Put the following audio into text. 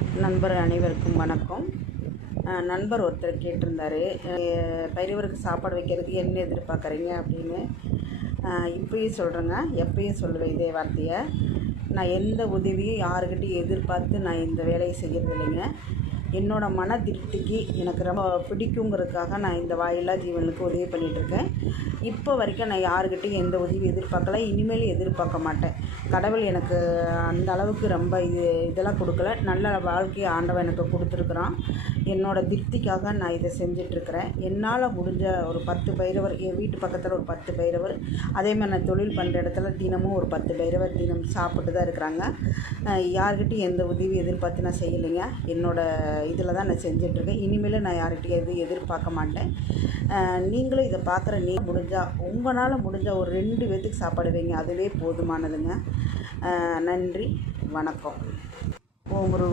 நண்பர் அனைவருக்கும் வணக்கம். நண்பர் ஒருத்தர் கேட்டிருந்தார், பைரவருக்கு சாப்பாடு வைக்கிறதுக்கு என்ன எதிர்பார்க்குறீங்க அப்படின்னு. இப்பயும் சொல்கிறேங்க, எப்பயும் சொல்லுவேன் இதே வார்த்தையை. நான் எந்த உதவியும் யாருக்கிட்டையும் எதிர்பார்த்து நான் இந்த வேலையை செய்கிறது இல்லைங்க. என்னோடய மன திருப்திக்கு எனக்கு ரொம்ப பிடிக்குங்கிறதுக்காக நான் இந்த வாயில்லா ஜீவனுக்கு உதவி பண்ணிகிட்ருக்கேன். இப்போ வரைக்கும் நான் யாருக்கிட்டையும் எந்த உதவி எதிர்பார்க்கல, இனிமேல் எதிர்பார்க்க மாட்டேன். கடவுள் எனக்கு அந்த அளவுக்கு ரொம்ப இதெல்லாம் கொடுக்கல. நல்ல வாழ்க்கையை ஆண்டவன் எனக்கு கொடுத்துருக்குறான். என்னோடய திருப்திக்காக நான் இதை செஞ்சிட்ருக்கிறேன். என்னால் முடிஞ்ச ஒரு 10 பைரவர், என் வீட்டு பக்கத்தில் ஒரு 10 பைரவர், அதேமாதிரி நான் தொழில் பண்ணுற இடத்துல தினமும் ஒரு 10 பைரவர் தினம் சாப்பிட்டு தான் இருக்கிறாங்க. யார்கிட்டையும் எந்த உதவி எதிர்பார்த்து நான் செய்யலைங்க. என்னோடய இதில் தான் நான் செஞ்சிட்ருக்கேன். இனிமேல் நான் யார்கிட்டையும் எதுவும் எதிர்பார்க்க மாட்டேன். நீங்களும் இதை பார்க்குற முடிஞ்சால் உங்களால் முடிஞ்ச ஒரு 2 பேர்த்துக்கு சாப்பாடு வைங்க, அதுவே போதுமானதுங்க. நன்றி, வணக்கம். ஓம் குரு.